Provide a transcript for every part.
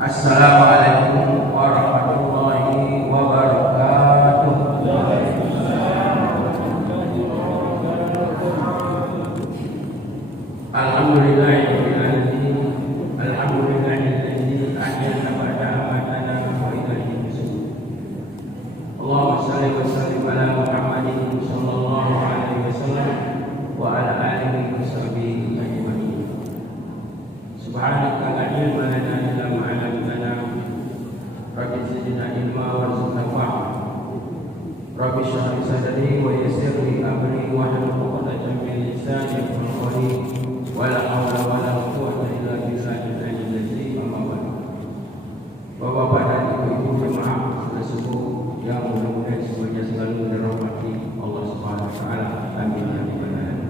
Assalamualaikum warahmatullahi wabarakatuh. Alhamdulillahirrahmanirrahim. Alhamdulillahilladzi ahyana ba'da amatana wa ilaihi nusyur. Allahumma shalli wa sallim ala Muhammadin sallallahu alaihi wasallam wa ala alihi wa sahbihi ajma'in. Subhanaka la ilma lana illa ma 'allamtana. Rabbi zidna ilma warzuqna fahma. Rabbi shrah li sadri wa yassir li amri wahlul 'uqdatam min lisani yafqahu qawli. Wala haula wala quwwata illa billahil aliyyil azim. Amma ba'd. Bapak-bapak dan ibu-ibu jemaah sudah subuh yang mudah-mudahan semuanya selalu dirahmati Allah Subhanahu wa taala. Amin ya rabbal alamin.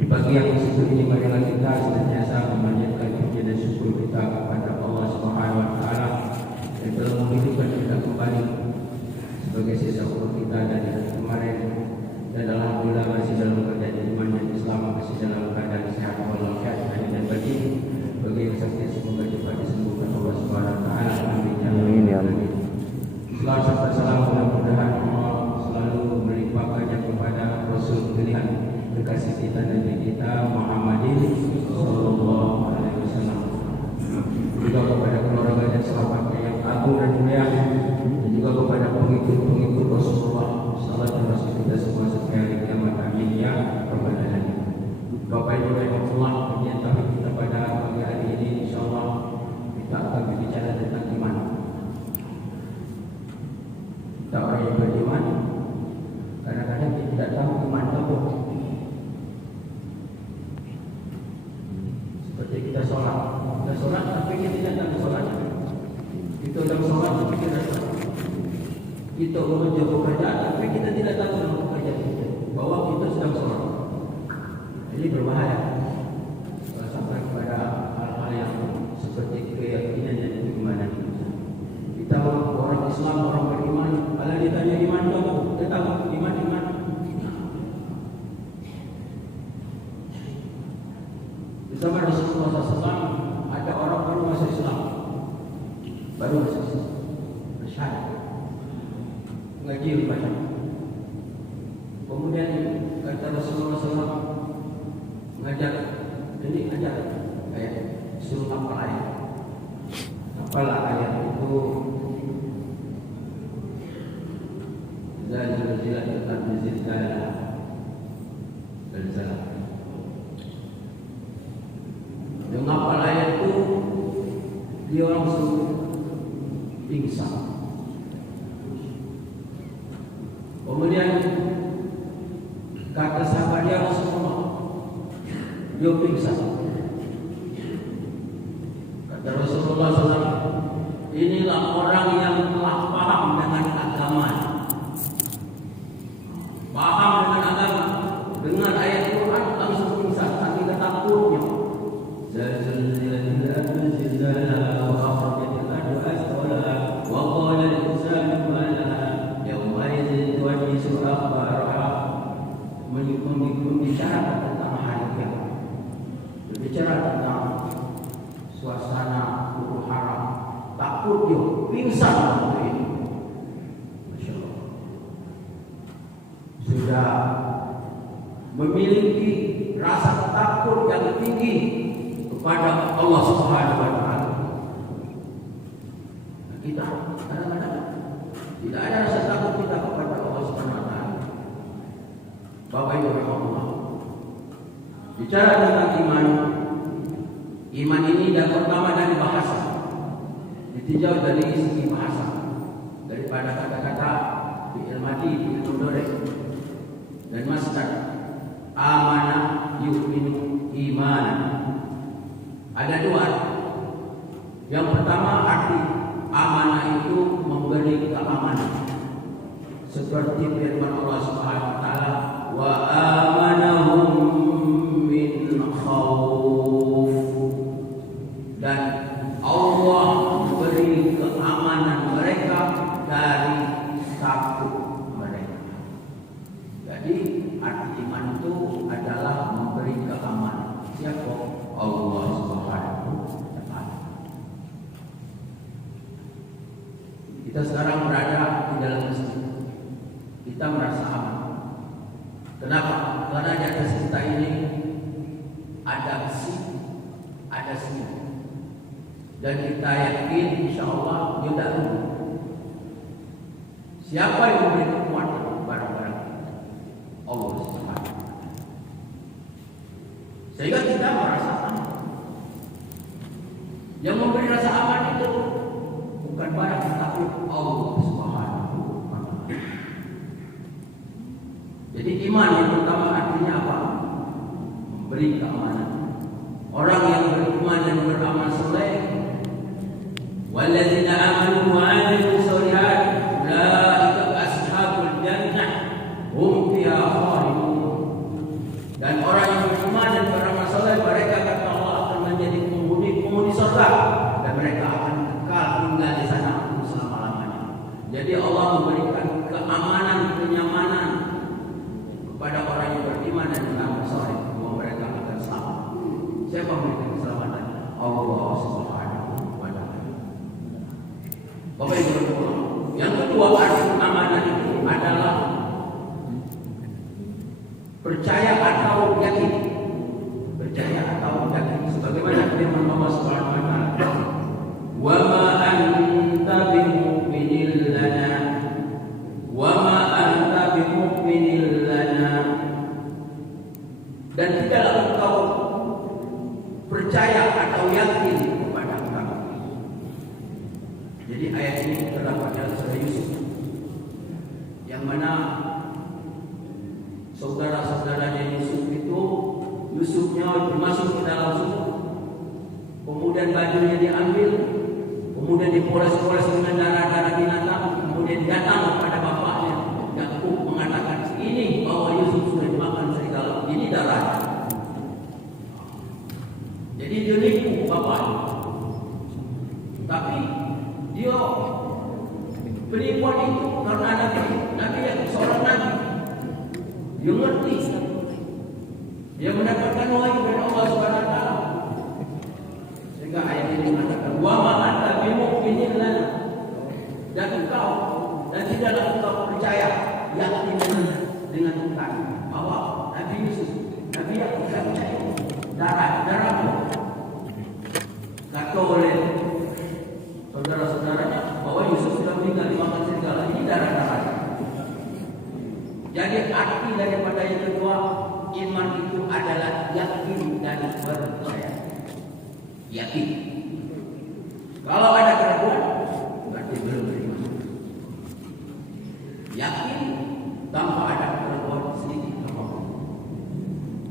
Di pagi yang subuh ini marilah kita senantiasa memanjatkan puji dan syukur kita kepada Allah Subhanahu wa taala yang telah menghidupkan kita kembali sebagai sisa umur kita dari hari kemarin, dan alhamdulillah masih dalam keadaan iman dan Islam, masih dalam keadaan sehat walafiat dan bagi yang sakit semoga cepat disembuhkan Allah Subhanahu wa taala. Amin ya rabbal. Salam serta salam mudah-mudahan Allah selalu melimpahkannya kepada Rasul pilihan kekasih kita Nabi kita Muhammadin sallallahu alaihi wasallam, juga kepada keluarga dan sahabatnya yang agung dan mulia, dan juga kepada pengikut-pengikut Rasulullah sallallahu alaihi wasallam kita semua sampai hari kiamat. Amin ya rabbal alamin. Bapak Ibu rahimahullah, kajian tauhid kita pada pagi hari ini insyaallah kita akan berbicara tentang iman. Kita orang yang beriman kadang-kadang kita tidak tahu iman itu apa. Seperti kita sholat tapi kita tidak tahu sholatnya. Kita dalam sholat tapi kita tidak tahu. Kita mengerjakan pekerjaan tapi kita tidak tahu dalam pekerjaan kita bahwa kita sedang sholat. Ini berbahaya sampai kepada hal-hal yang seperti keyakinan dan keimanan kita. Kita orang Islam, orang beriman, kalau ditanya iman itu apa? Kita tahu iman. Bersama Rasulullah SAW ada orang baru masuk Islam, bersyahadat, mengaji ibadah. Kemudian kata Rasulullah SAW mengajar, ini ajar ayat, suruh hafal ayat. Hafalah ayat itu. Zalzalatil ardi zilzalaha. Yang hafal ayat itu dia langsung pingsan. Kemudian kata sahabatnya Rasulullah, dia pingsan. Kata Rasulullah SAW, inilah orang yang telah paham dengan agama. Paham dengan agama, dengan ayat Quran langsung pingsan, tapi takutnya. Zalzalatil ardi zilzalaha wa akhrajatil ardu athqalaha wa qala al-insanu ma laha yawma idzin tuhaddisu akhbaraha. Membicarakan tentang hari kiamat, berbicara tentang suasana huru hara, takut dia pingsan waktu ini. Masya Allah, sudah memiliki rasa takut yang tinggi kepada Allah Subhanahu wa taala. Kita kadang-kadang tidak ada rasa takut kita kepada Allah Subhanahu wa taala. Bapak Ibu rahimahullah, bicara tentang iman. Iman ini yang pertama dari bahasa, ditinjau dari segi bahasa, daripada kata-kata fi'il madhi, fi'il mudhari dan masdar. Amana yu'minu imanan. Ada dua. Yang pertama arti amanah itu memberi keamanan. Seperti firman Allah Subhanahu wa taala, wa amanahum min khauf. Dan Allah memberi keamanan mereka dari takut mereka. Jadi arti iman itu adalah memberi keamanan. Siapa? Allah Subhanahu wa taala. Kita sekarang berada di dalam masjid. Kita merasa aman. Kenapa? Karena di atas kita ini ada besi, ada semen. Dan kita yakin insya Allah dia tak rugi. Siapa yang memberi kekuatan barang-barang kita? Allah SWT. Sehingga kita merasa aman. Yang memberi rasa aman itu bukan barang, tapi Allah Subhanahu wa Ta'ala. Jadi iman yang pertama artinya apa? Memberi keamanan. Orang yang beriman dan beramal saleh, walladzina amanu wa 'amilus shalihat ulaika ashabul jannah hum fiha khalidun. Dan orang yang beriman dan beramal saleh, mereka kata Allah akan menjadi penghuni surga dan mereka akan kekal tinggal di sana selama-lamanya. Jadi Allah memberikan keamanan, kenyamanan kepada orang yang beriman dan beramal saleh bahwa mereka akan selamat. Siapa memberikan keselamatan? Allah Subhanahu wa Ta'ala. Bapak Ibu Saudara, yang kedua arti keamanan itu adalah percaya atau yakin. Percaya atau yakin sebagaimana firman Allah Subhanahu wa Ta'ala, "Wa ma anta bimu'minin lana wa ma anta bimu'minin lana." Dan tidaklah engkau percaya atau yakin kepada kami. Jadi ayat ini terdapat dalam surah Yusuf, yang mana saudara-saudaranya Yusufnya dimasuk ke dalam sumur, kemudian bajunya diambil, kemudian dipoles-poles dengan darah-darah binatang, kemudian datang kepada bapaknya Yakub mengatakan, ini bahwa Yusuf sudah dimakan serigala, ini darah. Jadi dia nipu bapaknya, tapi dia penipuan itu karena Nabi yang seorang Nabi, dia ngerti. Dia mendapatkan wahyu dari Allah Subhanahu wa Ta'ala. Sehingga ayat ini mengatakan, "Wa ma anta bimu'minin lana." Dan engkau dan tidaklah engkau percaya yakin dengan kami bahwa Nabi Yusuf, Nabi yang tidak percaya darahmu kata oleh saudara-saudaranya bahwa Yusuf sudah meninggal dimakan serigala. Ini darah-darah. Jadi arti daripada yang kedua, iman itu adalah yakin dan percaya. Yakin. Kalau ada keraguan, berarti belum beriman. Yakin tanpa ada keraguan sedikit apapun.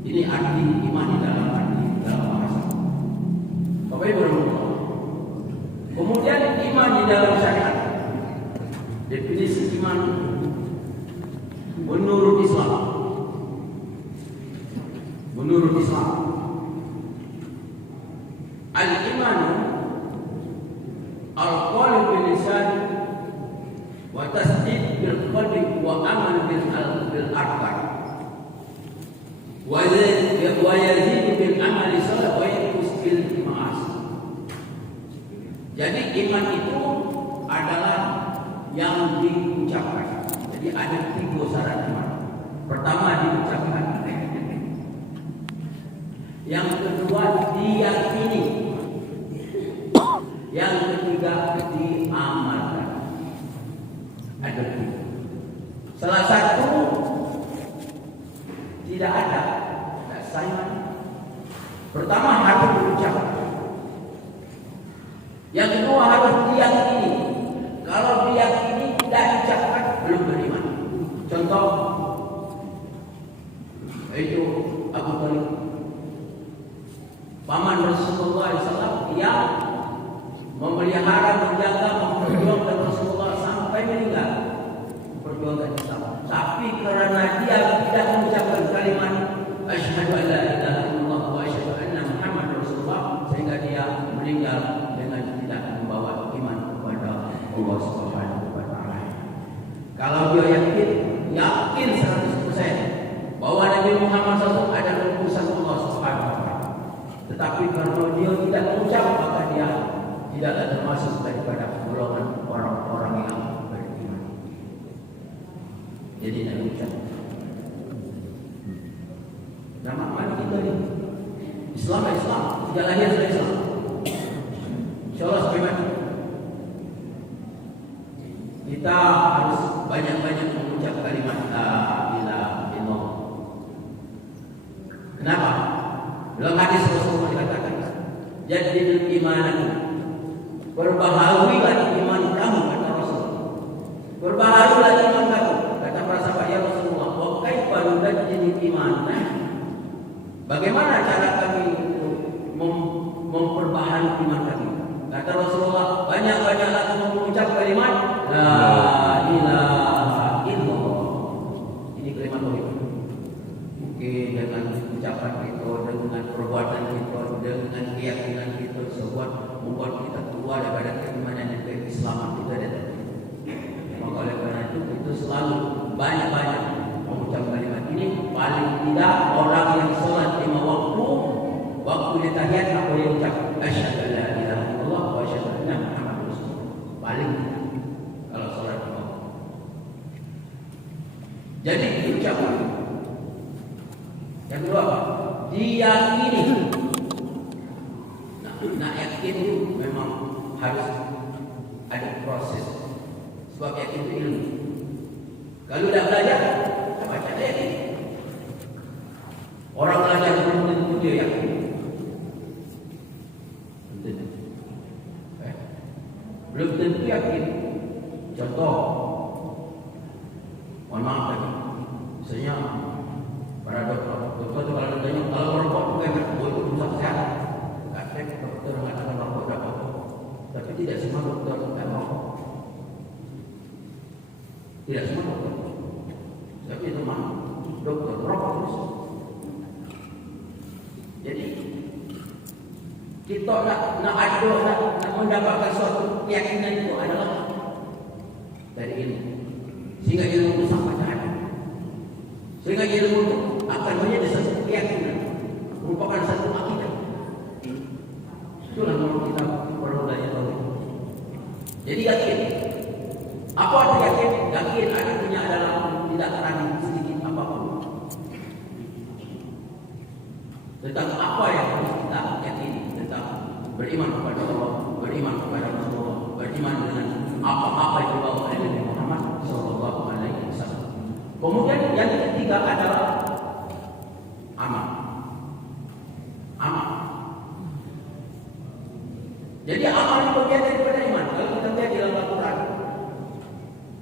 Ini arti iman dalam bahasa. Bapak Ibu, kemudian iman di dalam syariat. Definisi iman menurut Islam. Menurut Islam, al-iman al-qawl bil lisan wa tasdiq bil qalbi wa amal bil arkan wa yazid bil amali salih wa yanqus bil ma'asi. Jadi iman itu adalah yang diucapkan. Jadi ada 3 syarat iman. Pertama diucapkan, yang kedua diyakini, yang ketiga diamalkan. Ada 3. Salah satu tidak ada iman. Pertama harus diucapkan, yang kedua harus diyakini. Kalau diyakini tidak diucapkan belum beriman. Contoh itu Abu Talib, paman Rasulullah SAW, yang memelihara, menjaga, memperjuangkan Rasulullah sampai meninggal, memperjuangkan Islam. Tapi karena dia tidak mengucapkan kalimat asyhadu an la ilaha illallah wa asyhadu anna Muhammad Rasulullah, sehingga dia meninggal dengan tidak membawa iman kepada Allah Subhanahu wa Ta'ala. Kalau dia yakin 100% bahwa Nabi Muhammad SAW adalah utusan Allah Subhanahu wa Ta'ala, tetapi karena dia tidak mengucap, maka dia tidaklah termasuk daripada golongan orang-orang yang Jadi tidak ucap. Nama mana kita ni? Islam, sudah lahir sudah Islam. InsyaAllah sampai mati. Kita harus banyak-banyak mengucap kalimat La ilaha illallah. Kenapa? Dalam hadis Rasulullah dikatakan, Jadidul imanakum, perbaharuilah iman kamu, kata Rasulullah. Perbaharuilah iman kamu, kata para sahabat, ya Rasulullah, wa kaifa nujaddidul iman? Bagaimana cara kami memperbaharui iman kami? Kata Rasulullah, banyak-banyaklah kamu mengucap kalimat La ilaha illallah. Ini kalimat tauhid. Mungkin dengan ucapan kita, dengan perbuatan kita, dengan keyakinan kita, sebuah membuat kita keluar daripada keimanan dan keislaman kita dan maka oleh karena itu kita selalu banyak-banyak mengucap kalimat ini. Paling tidak orang yang sholat 5 waktu dia tahiyat apa dia ucap asyhadu an la ilaha illallah wa asyhadu anna muhammadar rasulullah. Paling tidak kalau sholat 5 waktu. Jadi diucapkan. Yang kedua apa? Diyakini. Nak yakin itu memang harus ada proses. Sebab yakin itu ilmu. Kalau dah belajar, baca dia yakin. Orang belajar belum tentu dia yakin. Belum tentu yakin. Contoh, mohon maaf tadi, misalnya para dokter itu kalau ditanya kalau merokok bukan itu rusak kesehatan. Kadang dokter mengatakan merokok tidak apa-apa, tapi tidak semua dokter tidak merokok. Tidak semua dokter. Tapi itu mah dokter merokok terus. Jadi kita nak mendapatkan suatu keyakinan itu adalah dari ilmu. Sehingga ilmu itu sangat ada. Sehingga ilmu itu akan menjadi satu keyakinan, merupakan satu akidah. Itulah yang kita perlu belajar tahu. Jadi yakin. Apa arti yakin? Yakin artinya adalah tidak ragu sedikit apapun tentang apa yang harus kita yakini, tentang beriman kepada Allah, beriman kepada Rasulullah, beriman dengan apa-apa yang dibawa oleh Nabi Muhammad sallallahu alaihi wasallam. Kemudian yang ketiga adalah amal. Amal. Jadi amal itu bagian daripada iman. Kalau kita lihat dalam Al-Quran,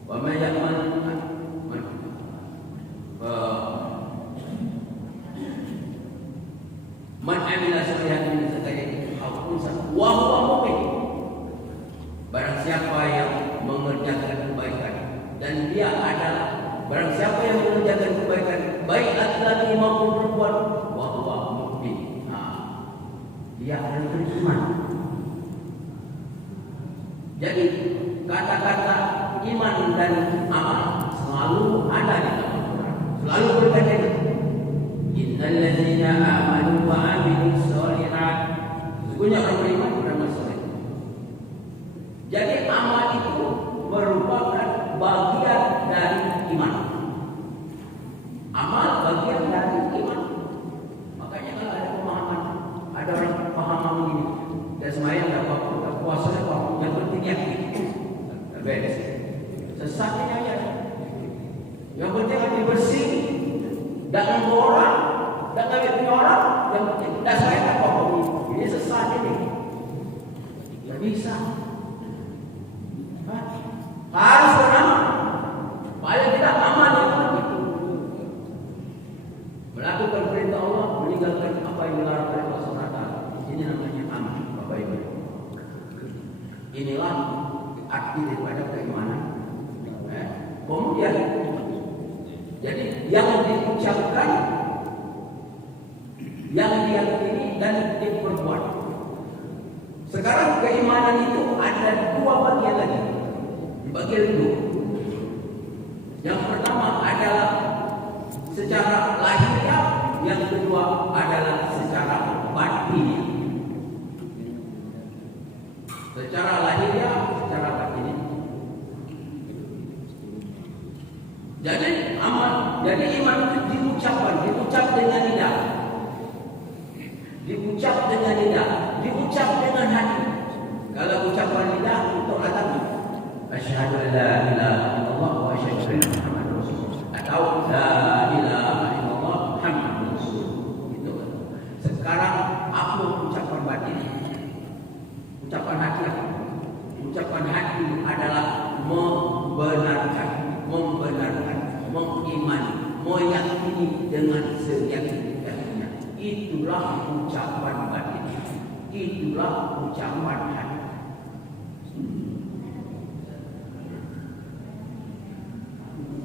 wa may ya'mal man amila salihan min dzakarin aw unsa wa huwa mu'min. Barang siapa yang mengerjakan kebaikan dan dia adalah barang siapa yang mengerjakan kebaikan baik laki-laki maupun perempuan wa huwa mu'min. Dia adalah beriman. Jadi kata-kata iman dan amal selalu ada di dalam Al-Quran. Selalu berkaitan. Innal ladzina amanu wa amilus sholihat. Sesungguhnya orang beriman beramal saleh. Jadi amal itu merupakan bagian dari iman. Amal bagian dari iman. Makanya kalau ada pemahaman, ada orang pemahaman begini, dan sembahyang tak apa-apa, tak puasa tak apa-apa, yang penting yakin. Tak beres. Sesatnya aja. Yang penting hati bersih, jangan orang, jangan punya orang, yang penting tak sembahyang tak apa-apa. Ini sesat ini. Tak bisa. Harus beramal. Paling tidak amal yang penting. Melakukan perintah Allah, meninggalkan apa yang dilarang oleh Allah SWT. Ini namanya amal, Bapak Ibu. Inilah arti daripada keimanan. Kemudian, jadi yang diucapkan, yang diyakini dan diperbuat. Sekarang keimanan itu ada dua bagian lagi. Bagian itu, yang pertama adalah secara lahiriah, yang kedua adalah secara batiniah. Secara lahiriah, secara batiniah. Jadi Jadi iman itu diucap dengan lidah, diucap dengan hati. Kalau ucapan lidah untuk hati, asyhadu an la ilaha illallah wa asyhadu anna Muhammadar Rasulullah, atau la ilaha illallah Muhammadur Rasulullah. Itu. Sekarang apa ucapan batin? Ucapan hati apa? Ucapan hati adalah membenarkan, mengimani, meyakini dengan seyakin-yakinnya. Itulah ucapan batin. Itulah ucapan hati.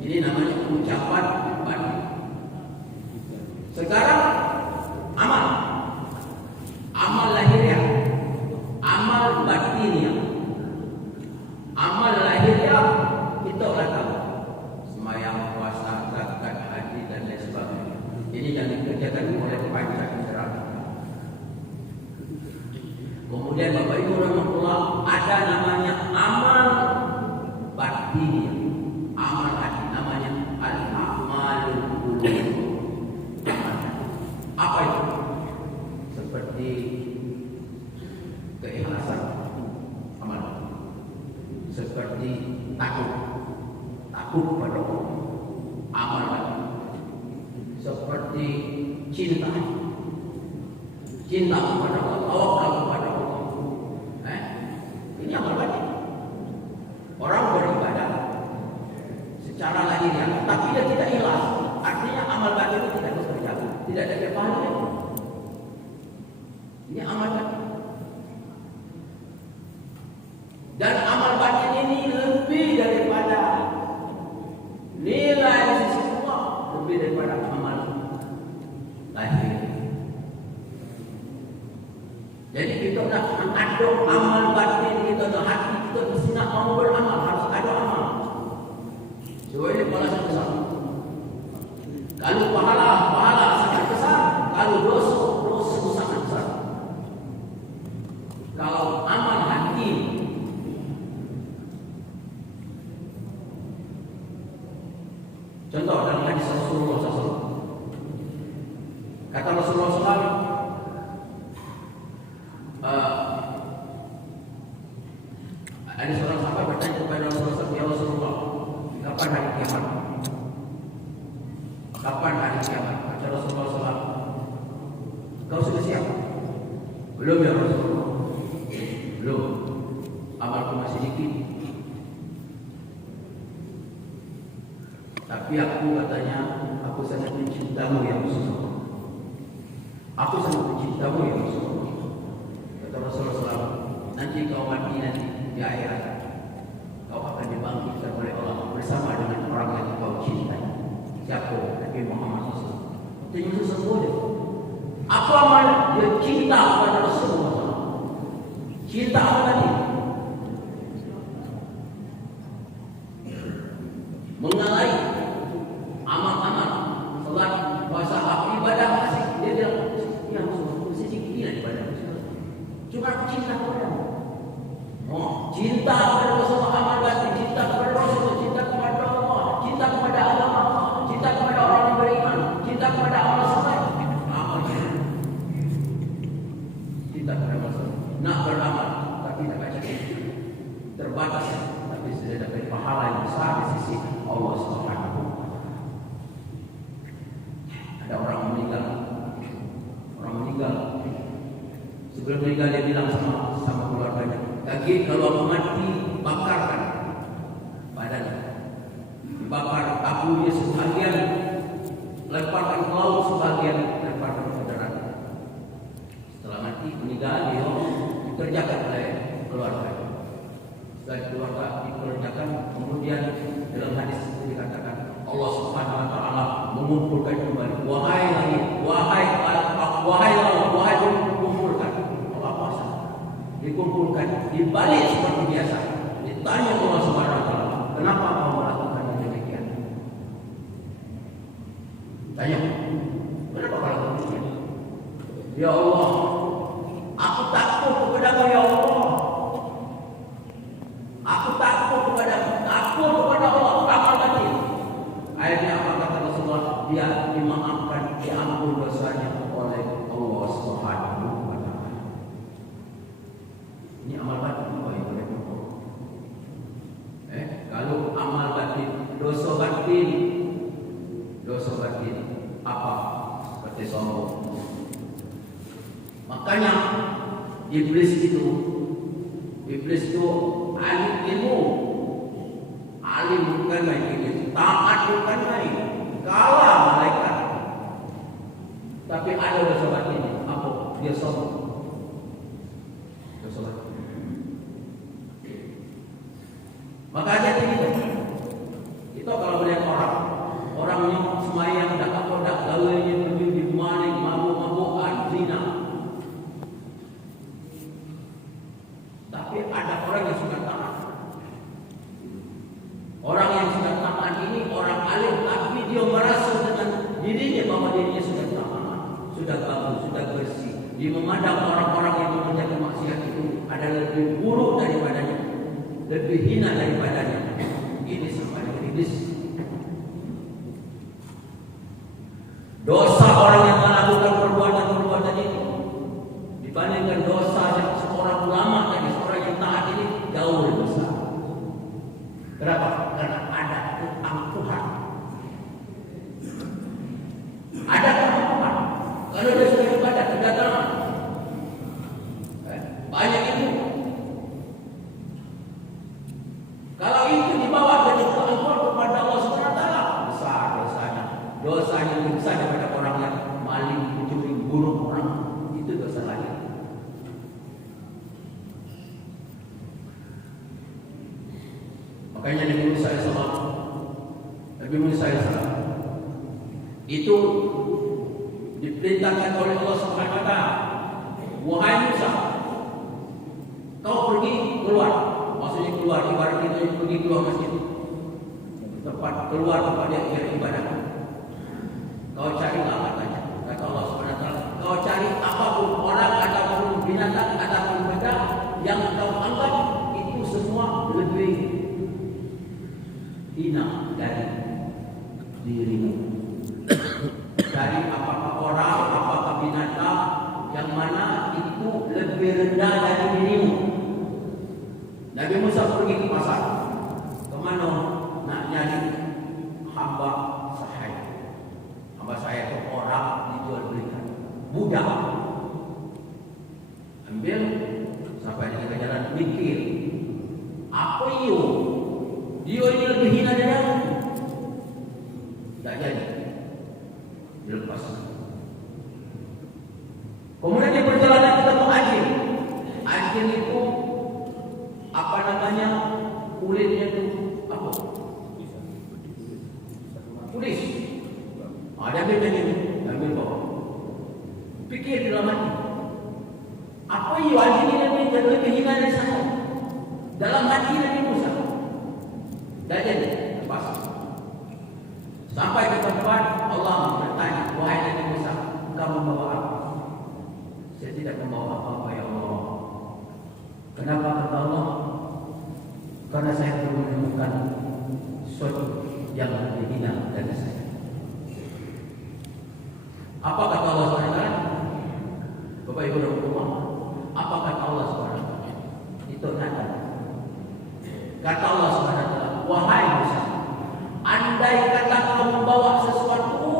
Ini namanya ucapan batin. Sekarang amal lahiriah, amal batiniah. Amal lahiriah kita udah tahu, sembahyang, puasa, zakat, haji dan lain sebagainya. Ini yang dikerjakan oleh panca indera. Kemudian Bapak Ibu rahmatullah, ada namanya amal batiniah, amal hati, namanya al-amalul qulub. Apa itu? Seperti keikhlasan, amal. Seperti takut pada Allah, amal hati. Seperti cinta kepada Allah, tawakal kepada Allah. Ini amal hati. Orang beribadah secara lahiriah, tapi dia tidak ikhlas. Artinya amal batin itu tidak bekerja, tidak ada pahala. Ini amal batin. Dan amal batin ini lebih daripada nilai sisi Allah, lebih daripada amal lahir. Jadi kita nak ada amal batin, kita ada hati, kita mesti nak mau beramal, harus ada amal. Supaya dia pahala besar. Kalau pahala sangat besar, kalau dosa sangat besar. Kalau amal hati, contoh dalam hadis Rasulullah SAW. Kata Rasulullah SAW, ada seorang sahabat bertanya kepada Rasulullah SAW, ya Rasulullah, kapan hari kiamat? Kapan hari kiamat? Kata Rasulullah SAW, kau sudah siap? Belum ya Rasulullah? Belum. Amalku masih sedikit. Tapi aku katanya, aku sangat mencintamu ya Rasulullah. Aku sangat mencintamu ya Rasulullah. Kata Rasulullah SAW, nanti kau mati nanti di akhirat, kau akan dibangkitkan oleh Allah bersama dengan orang yang kau cintai. Siapa? Nabi Muhammad SAW. Itu sesungguhnya. Apa amal dia cinta kepada Rasulullah SAW? Cinta apa tadi? Mengalai amal-amal, salat, puasa, ibadah asik. Dia bilang, ya Rasulullah, sedikit ibadah. Cuma cinta kepada-Mu. Cinta kepada Rasulullah, amal batin, cinta kepada Rasulullah, cinta kepada Allah, cinta kepada agama Allah, cinta kepada orang yang beriman, cinta kepada amal soleh. Cinta kepada Rasulullah. Nak beramal, tapi tak baca kitab. Terbatas, tapi sudah dapat pahala yang besar di sisi Allah Subhanahu. Ada orang meninggal. Sebelum meninggal dia bilang sama keluarganya, lagi kalau aku mati, bakarkan badan, dibakar apinya sebagian, lemparkan ke laut, sebagian lemparkan ke darat. Setelah mati meninggal dia dikerjakan oleh keluarga. Setelah keluarga dikerjakan, kemudian dalam hadis itu dikatakan Allah Subhanahu Wa Taala mengumpulkan kembali, wahai langit, wahai laut, wahai kumpulkan. Dikumpulkan, dibalik seperti biasa. Ditanya Allah Subhanahu Wa Taala, kenapa kau melakukan demikian? Tanya, kenapa kau lakukan demikian? Ya Allah, aku takut kepada-Mu ya Allah. Aku takut kepada Allah, amal batin. Akhirnya apa kata Rasulullah Iblis itu alim ilmu, alim bukan main iblis, taat bukan main, kalah malaikat. Tapi ada dosa batin, apa? Dia sombong. Dosa batin. Maka hati-hati kita kalau melihat orang yang semayang, dak gawainya berjudi, maling, mabuk-mabukan, zina. Tapi ada orang yang sudah taat. Orang yang sudah taat ini orang alim, tapi dia merasa dengan dirinya bahwa dirinya sudah taat, sudah bagus, sudah bersih. Dia memandang orang-orang yang mengerjakan maksiat itu adalah lebih buruk daripadanya, lebih hina daripadanya. Ini sama dengan iblis. Dosa orang yang melakukan perbuatan-perbuatan itu dibandingkan dosa yang seorang ulama tadi, seorang yang taat ini jauh lebih besar. Kenapa? Karena ada keangkuhan. Ada keangkuhan. Kalau dia sudah ibadah, kedatangan banyak itu. Kalau itu dibawa dari keangkuhan kepada Allah SWT, besar dosanya. Dosa yang lebih besar daripada orang yang maling, mencuri, bunuh orang. Itu dosa lagi. Makanya Nabi Musa SAW itu diperintahkan oleh Allah Subhanahu wa taala, wahai Musa, kau pergi keluar. Maksudnya keluar, ibarat kita pergi keluar masjid, tempat keluar tempat dia ibadah. Kau carilah, katanya, kata Allah Subhanahu wa taala, kau cari apapun orang ataupun binatang ataupun benda yang kau anggap itu semua lebih hina dari dirimu. Dari apakah orang, apakah binatang yang mana itu lebih rendah dari dirimu. Nabi Musa pergi ke pasar. Kemana? Nak nyari hamba sahaya. Hamba saya itu orang dijual belikan, budak. Ambil sampai di tengah jalan mikir, apa iyo? Dia ini lebih hina dari aku. Tak jadi. Dilepas. Kemudian di perjalanan ketemu anjing. Anjing itu apa namanya? Kulitnya itu apa? Kulis. Ada bedanya ni. Ambil bawa. Fikir di dalam hati. Apa iyo anjing ini lebih hina dari saya? Dalam hati Nabi Musa. Dan jadi lepas. Sampai ke tempat Allah bertanya, wahai Nabi Musa, kamu membawa apa? Saya tidak membawa apa-apa ya Allah. Kenapa kata Allah? Karena saya belum menemukan sesuatu yang lebih hina dari saya. Apa kata Allah SWT? Bapak Ibu dan Bapak, apa kata Allah SWT? Itu nada. Kata Allah SWT, wahai Musa, andai kata kau membawa sesuatu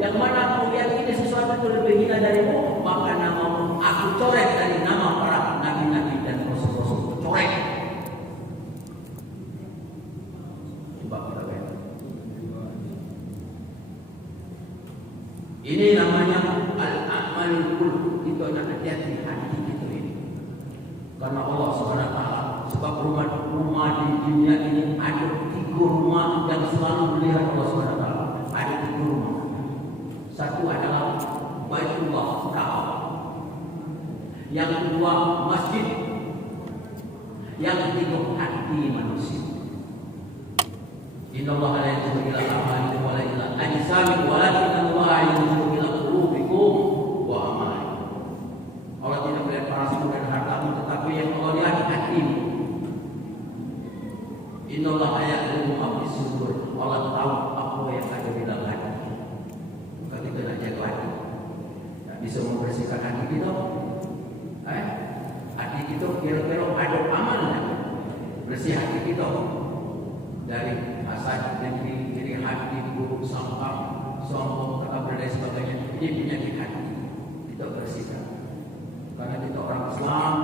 yang mana kau lihat ini sesuatu itu lebih hina darimu, maka namamu aku coret dari nama para nabi-nabi dan rasul-rasul. Coret. Coba kita lihat. Ini namanya al-amalul qulub. Itu adalah hati kita ini. Karena Allah SWT, sebab rumah di dunia ini ada 3 rumah yang selalu melihat Allah SWT. Ada 3 rumah. Satu adalah Baitullah, Ka'bah. Yang kedua masjid. Yang ketiga hati manusia. Innallaha la yanzuru ila al-amali wa la ila al-ajsami walakin Allah yanzuru ila qulubikum wa amalikum. Allah tidak melihat parasmu dan hartamu, tetapi yang Allah lihat hatimu. Innallaha ya'lamu ma fis sudur. Allah tahu apa yang ada di dalam hati. Maka kita nak jaga hati. Tak bisa membersihkan hati kita. Hati kita kira-kira ada amanah. Bersih hati kita dari hasad, dengki, iri hati, buruk sangka, sombong, takabur dan sebagainya. Ini penyakit hati. Kita bersihkan. Karena kita orang Islam,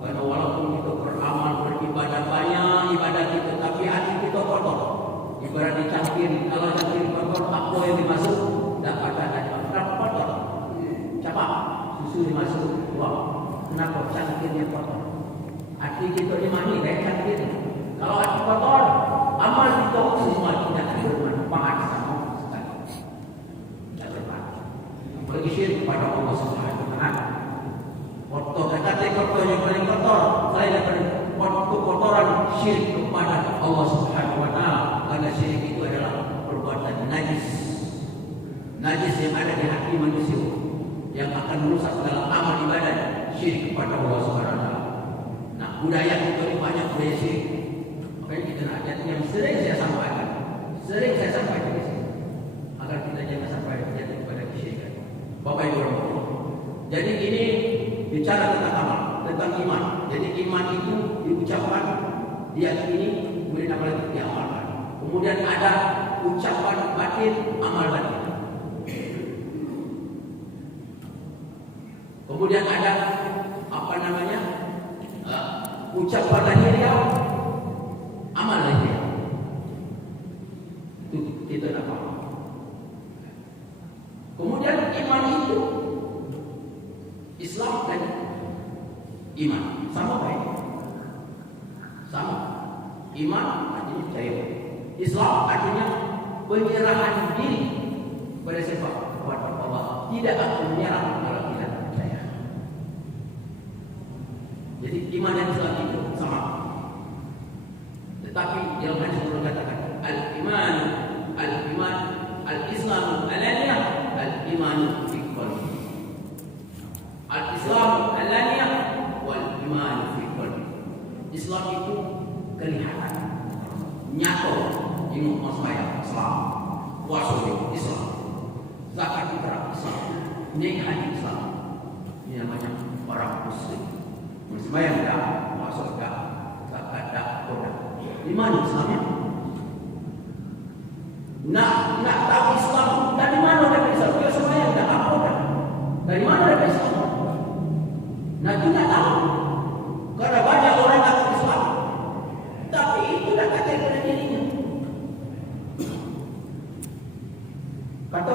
karena walaupun kita beramal, beribadah banyak ibadah kita, tapi hati kita kotor. Ibarat dicangkir, kalau cangkir kotor, apa yang dimasuk? Dapat ada kenapa kotor? Capak, susu dimasuk, wah, kenapa cangkirnya kotor? Hati kita ini mani, kayak cangkir. Kalau hati kotor, amal kita semua tidak bermanfaat sama sekali. Tidak bermanfaat. Apalagi syirik kepada Allah Subhanahu wa Ta'ala. Kotor, kata kotor yang paling kotor selain daripada kotoran syirik kepada Allah Subhanahu wa Ta'ala. Karena syirik itu adalah perbuatan najis. Najis yang ada di hati manusia yang akan merusak dalam amal ibadah syirik kepada Allah Subhanahu wa Ta'ala. Nah, budaya kita ini banyak budaya syirik. Makanya kita nak ajak yang sering saya sampaikan di sini agar kita jangan sampai terjadi kepada kesyirikan. Bapak Ibu orang tua. Jadi ini bicara tentang amal, tentang iman. Jadi iman itu diucapkan, diyakini, kemudian apalagi diamalkan. Kemudian ada ucapan batin, amal batin. Kemudian ada ucapan lahiriah, amal lahiriah. Itu apa? Kemudian iman itu Islam dan iman sama baik. Sama. Iman artinya percaya. Islam artinya penyerahan diri kepada siapa? Kepada Allah. Tidak akan menyerah kalau tidak percaya. Jadi iman dan Islam itu sama. Tetapi dalam hadis Rasul katakan al-iman, al-Islam alaniyah, al-iman fi qalbi. Al-Islam alaniyah wal iman fi qalbi. Islam itu kelihatan, nyata, ini maksudnya Islam, puasa Islam, zakat fitrah Islam, ini haji Islam. Ini namanya orang Muslim. Sembahyang dah, puasa dah, zakat dah, dah. Di mana Islamnya? Nak tahu Islam dari mana dapat Islam? Dia sembahyang dah, apa dah? Dari mana dapat Islam? Nah kita tahu. Karena banyak orang tak Islam, tapi itu dah kata kepada dirinya. Kata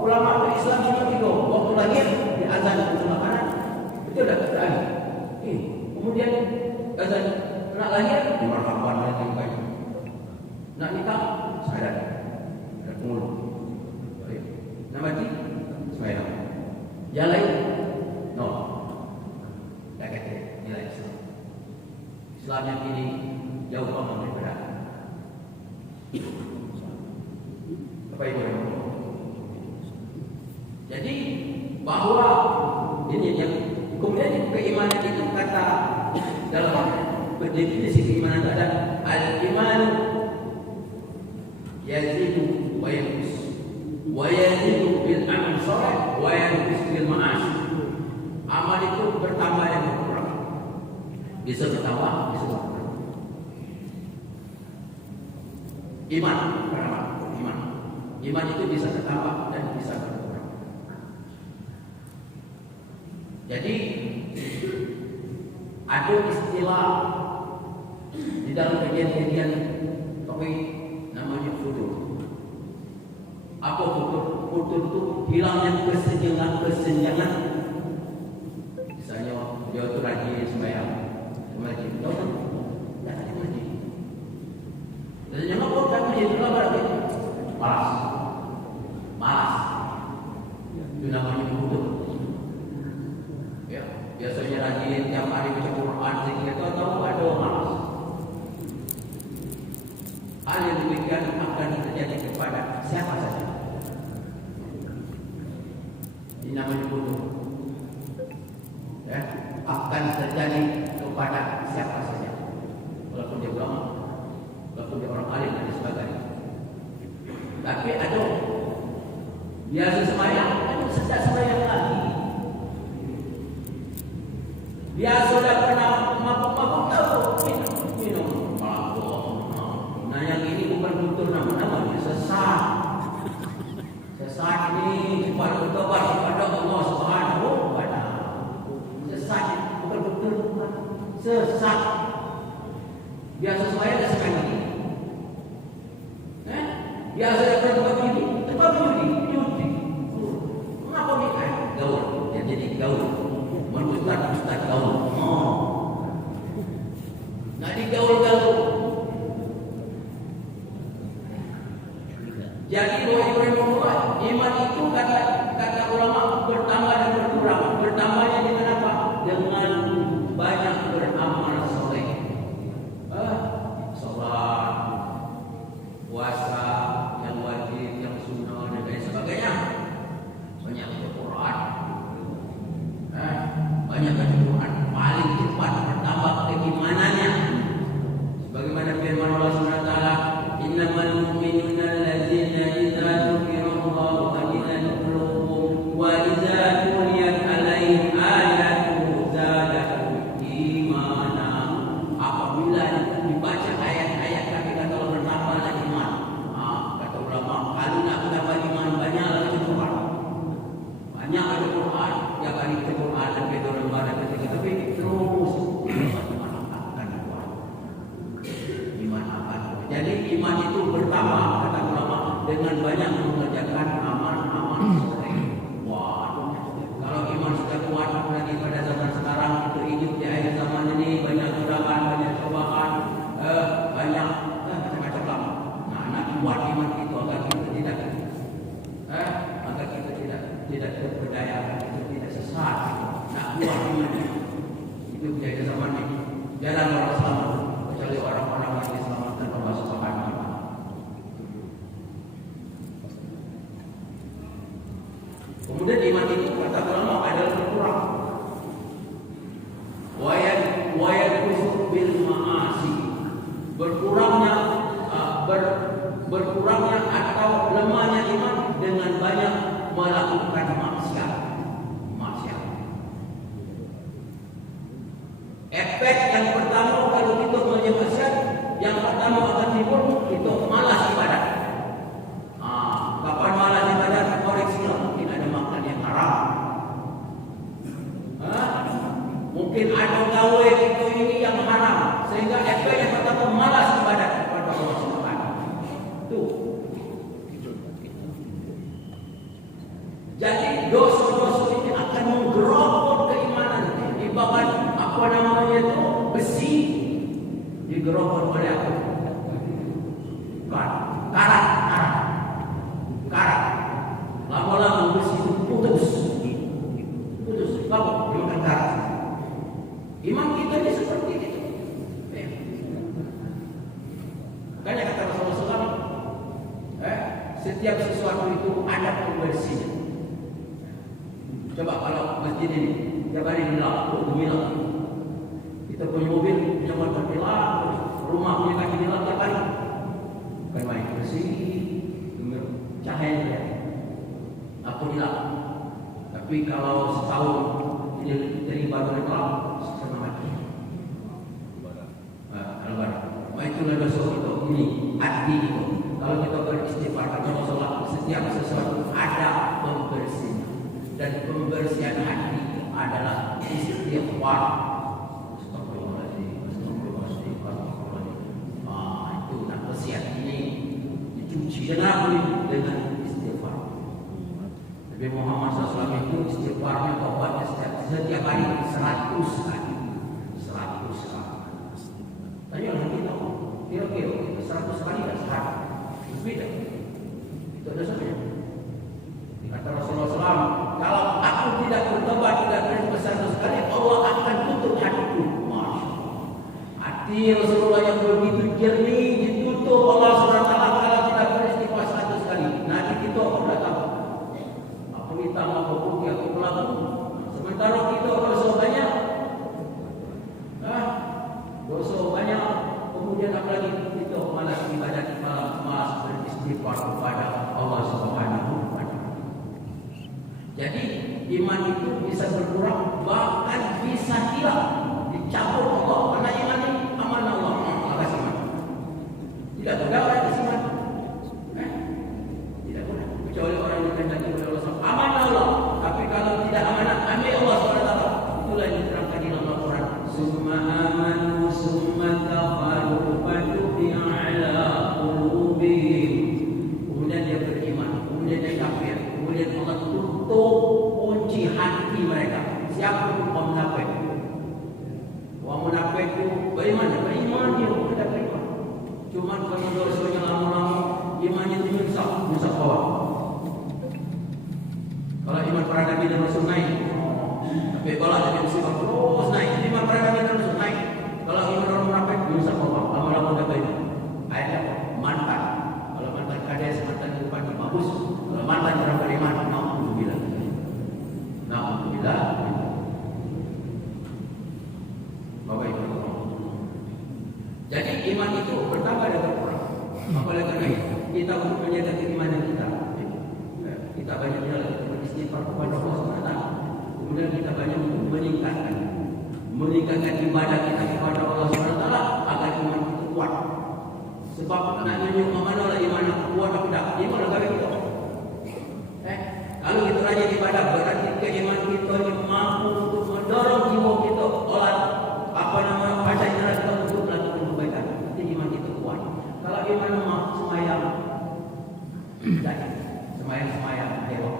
ulama Islam cuma tiga, waktu lahir di azan untuk makanan, itu dah kata lagi. Kemudian azan nak lahir di marhaban lagi banyak. Nak nikah sadar, ada penghulu. Nak mati sembahyang. Yang lain no. Dah kata nilai Islam. Islam yang ini jauh banget daripada apa itu? Jadi bahawa ini yang kemudian keimanan itu kata dalam definisi keimanan itu ada al-iman yazidu wa yanqus wa yazidu bil amal salih wa yanqus bil ma'asi. Amal itu bertambah dan berkurang. Bisa bertambah, bisa berkurang. Iman itu bisa bertambah dan bisa berkurang. Jadi ada istilah di dalam kajian-kajian tauhid namanya futur. Apa futur? Futur itu hilangnya kesenjangan. Misalnya dia itu rajin sembahyang, rajin, tahu kan? Tak ada rajin. Dan jangan kau tak rajin dalam berarti malas. Itu namanya futur. Ya, biasanya rajin tiap hari baca Quran, zikir, tahu ada malas. Hal yang demikian akan terjadi kepada siapa saja. Ini namanya futur. Ya, akan terjadi kepada siapa saja. Walaupun dia ulama, walaupun dia orang alim dan sebagainya. Tapi ada biasa sembahyang, ada sedang sembahyang lagi. Dia sudah pernah mabuk tahu minum mabuk. Nah yang ini bukan futur nama-nama, sesat. Sesat ini kepada bertobat kepada Allah Subhanahu wa Ta'ala. sesat. Biasa saya dah sekali lagi. Biasa ada tempat judi. Mengapa mereka gaul? Dia jadi gaul. Ustaz gaul. Nak digaul-gaul. Jadi iman itu kata ulama bertambah dan berkurang. Bertambahnya dengan apa? Dengan banyak beramal soleh. Salat, puasa, yang wajib, yang sunnah dan lain sebagainya. Banyak baca Quran. Banyak baca Quran. Paling cepat bertambah keimanannya. Sebagaimana firman Allah Subhanahu wa taala, "Innamal mu'minuna allazina idza dzukirallahu wajilat qulubuhum wa idza tuliyat 'alaihim ayatuhu zadatuhum imana." Apabila dibaca ayat-ayat kami kata Allah bertambahlah iman. Kata ulama, kalau nak bertambah iman banyaklah baca Quran. Banyak baca Quran, tiap hari baca Quran dan kita lembaga ketika tapi terus iman akan. Jadi iman itu bertambah kata ulama dengan banyak mengerjakan amal-amal soleh. Wah, kalau iman sudah kuat apalagi pada zaman sekarang kita hidup di akhir zaman ini banyak godaan, banyak cobaan, banyak macam-macam. Nak kuat iman itu agar kita tidak terpedaya, kita tidak sesat. Nak kuat iman itu menjadi zaman ini. Jalan orang selamat kecuali orang-orang yang diselamatkan Allah Subhanahu wa taala. Kemudian iman itu kata ulama adalah berkurang. Wayat kusuk bil ma'asi. Berkurangnya atau lemahnya iman dengan banyak melakukan maksiat. Efek yang pertama kalau kita melakukan maksiat, yang pertama akan timbul itu malas ibadat. Kapan malas ibadat? Koreksinya mungkin ada makan yang haram. Mungkin ada gawe itu ini yang haram, sehingga efek yang pertama malas ibadat kepada Allah Subhanahu. Tuh. Jadi dosa-dosa ini akan menggerogot keimanan. Ibarat apa namanya itu besi digerogot oleh apa? Karat. Lama-lama besi itu putus. Apa? Dimakan karat. Iman kita ini seperti itu. Makanya kata Rasulullah SAW, setiap sesuatu itu ada pembersihnya. Coba kalau masjid ini tiap hari dilap, kita punya mobil, punya motor dilap, rumah punya kaki dilap tiap hari. Bukan main bersih, cahaya aku dilap. Tapi kalau setahun ini terlibat dilap, setengah mati. Itulah dosa itu. Ini hati itu. Kalau kita beristighfar kepada Allah, setiap sesuatu ada pembersihnya. Dan pembersihan hati adalah istighfar. Astagfirullahaladzim. Itu nak bersih ini dicuci dengan istighfar. Nabi Muhammad SAW itu istighfarnya taubatnya setiap hari 100 kali. 100 kali. Tanya lagi tahu. Kira-kira 100 kali dan 100. Beda. Itu ada sebenarnya. Kata Rasulullah SAW, kalau aku tidak bertobat, tidak berusaha 100 kali, Allah akan tutup hatiku. Masya Allah. Hati Rasulullah yang begitu jernih ditutup Allah SWT kalau tidak beristighfar 100 kali. Nanti kita sudah tahu. Aku minta maaf aku pelaku. Sementara kita dosa banyak. Dosa banyak. Kemudian apalagi kita malas ibadat, malas beristighfar kepada Allah Subhanahu wa taala. Jadi iman itu bisa berkurang, bahkan bisa hilang, dicabut Allah. Karena iman ini amanah Allah. Tidak boleh orang beriman. Tidak boleh. Kecuali orang yang kehendaki oleh Allah. Amanah Allah. Tapi kalau tidak amanah, ambil Allah SWT. Itulah yang diterangkan di dalam Al-Quran. Summa amanu beriman, beriman dia kita beriman. Cuma kalau dosanya lama-lama, imannya itu menyusap bawah. Kalau iman para nabi dan rasul naik, tapi kalau ada musibah terus naik, iman para nabi dan rasul naik. Kalau iman orang munafik menyusap bawah, lama-lama udah baik. Ayat mantan. Kalau mantan kades, mantan bupati bagus. Kalau mantan orang beriman, na'udzubillah. Na'udzubillah. Bapak Ibu. Jadi iman itu bertambah dan berkurang. Apalagi karena itu kita untuk menjaga keimanan kita. Kita banyak jalan beristighfar kepada Allah SWT. Kemudian kita banyak untuk meningkatkan ibadah kita kepada Allah SWT agar iman kita kuat. Sebab nak nunjuk mana lah iman aku kuat atau tidak? Iman lah kami kita. Kalau kita rajin ibadah berarti keimanan kita ini mampu untuk mendorong jiwa kita olah pasal jalan kita untuk melakukan kebaikan. Nanti iman kita kuat. Kalau iman lemah semayang, semayang tengok.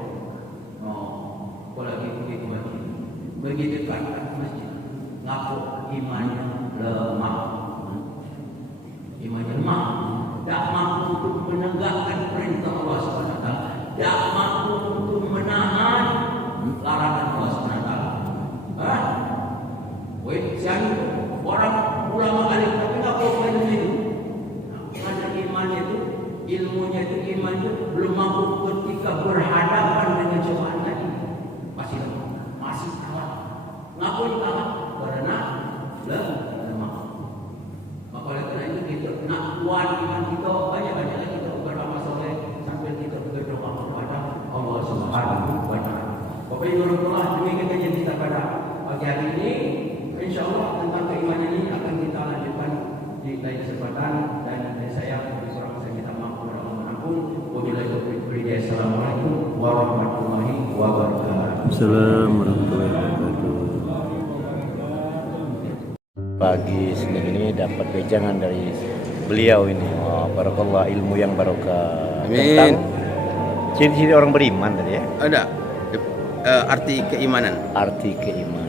Kalau lagi pergi ke masjid, begitu kan ke masjid, ngaku imannya lemah. Imannya lemah, tak mampu untuk menegakkan perintah Allah SWT, tak mampu untuk menahan larangan Allah SWT. Siang itu orang ulama alim tapi tak boleh itu. Karena imannya itu, ilmunya itu, imannya belum mampu ketika berhadapan dengan cobaan tadi. Masih kalah. Ngapain kalah? Karena lemah. Maka oleh karena itu kita nak kuat iman kita, banyak-banyak lagi kita beramal soleh sambil kita berdoa kepada Allah Subhanahu wa Ta'ala. Bapak Ibu Rahmatullah, demikian kajian kita pada pagi hari ini. InsyaAllah tentang keimanan ini akan kita lanjutkan di lain kesempatan, dan saya seorang saya minta maaf kepada Allah manapun. Wabillahi taufiq wal hidayah. Assalamualaikum warahmatullahi wabarakatuh. Assalamualaikum warahmatullahi wabarakatuh. Pagi Senin ini dapat wejangan dari beliau ini. Barakallah, ilmu yang barokah. Tentang ciri-ciri orang beriman tadi ya. Ada arti keimanan. Arti keimanan.